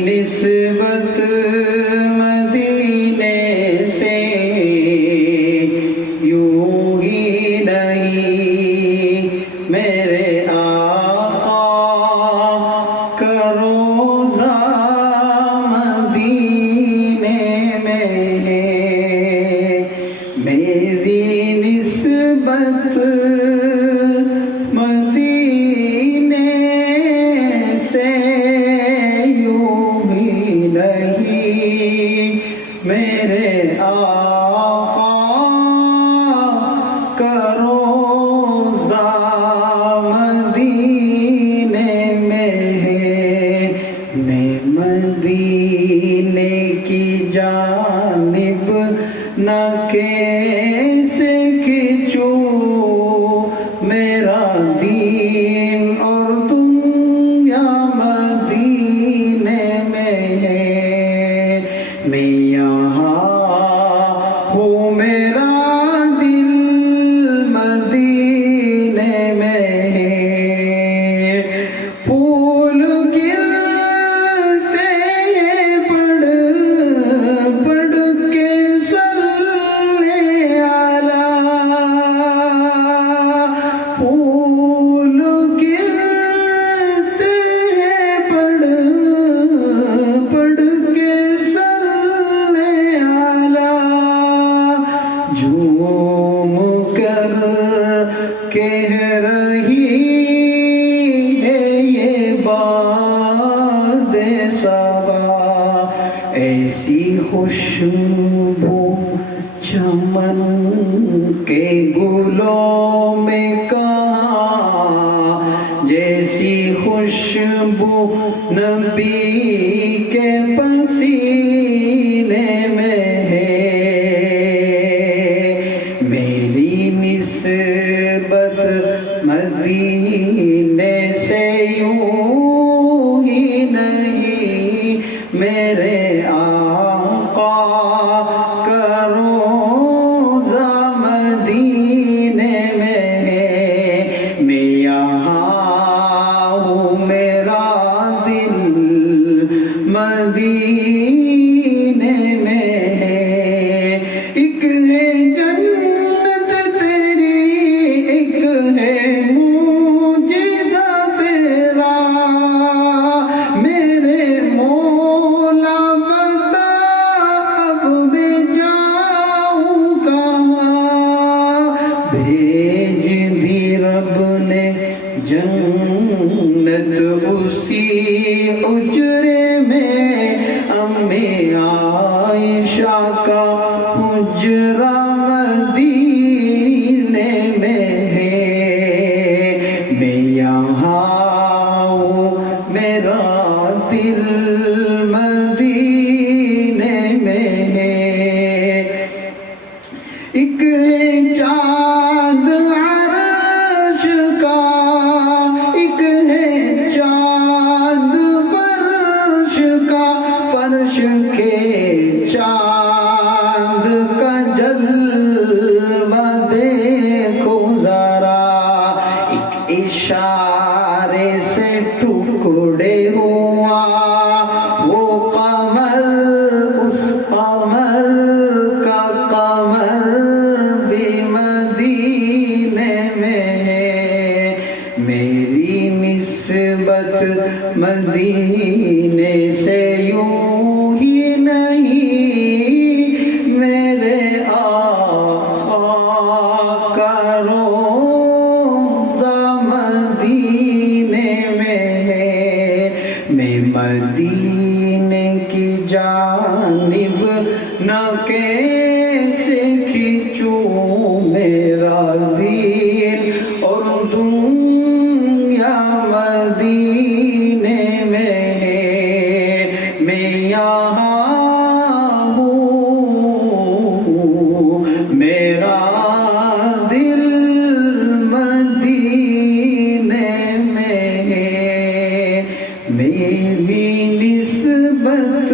نسبت مدینے سے یوں ہی نہیں، میرے آقا کا روضہ مدینے میں ہے۔ میری نسبت مدینے سے میرے آقا کا روضہ مدینے میں ہے۔ میں مدینے کی جانب نہ کیسے کھینچوں، میرا دین اور دنیا مدینے میں ہے۔ میں یہاں ہوں، میرا دل مدینے میں ہے۔ پھول کھلتے ہیں پڑھ پڑھ کے صلی علی، پھول کھلتے ہیں پڑھ پڑھ کے جھوم کر کہہ رہی ہے یہ باد صبا، ایسی خوشبو چمن کے گلوں میں کہاں، جیسی خوشبو نبی کے پسینے میں ہے۔ میری نسبت مدینے سے یوں ہی نہیں، میرے آقا کا روضہ مدینے میں ہے۔ میں یہاں ہوں، میرا دل مدینے میں ہے۔ ایک ہے جنت تیری، ایک ہے معجزہ تیرا، میرے مولا بتا اب میں جاؤں کہاں۔ بھیج دی رب نے جنت اسی حجرے میں، امی عائشہ کا حجرہ مدینے میں ہے۔ میں یہاں ہوں، میرا دل مدینے میں ہے۔ ایک ہے چاند عرش کا، ایک ہے چاند فرش کا، فرش کے چاند کا جلوہ دیکھو ذرا، ایک اشارے سے ٹکڑے ہوا وہ قمر، اس قمر کا قمر بھی مدینے میں ہے۔ میری نسبت مدینے سے یوں ہی نہیں، میرے آقا کا روضہ مدینے میں ہے۔ میں مدینے کی جانب نہ کیسے کھینچوں، میرا دین اور دنیا مدینے میں ہے۔ میں یہاں ہوں، میرا دل مدینے میں ہے۔ میری نسبت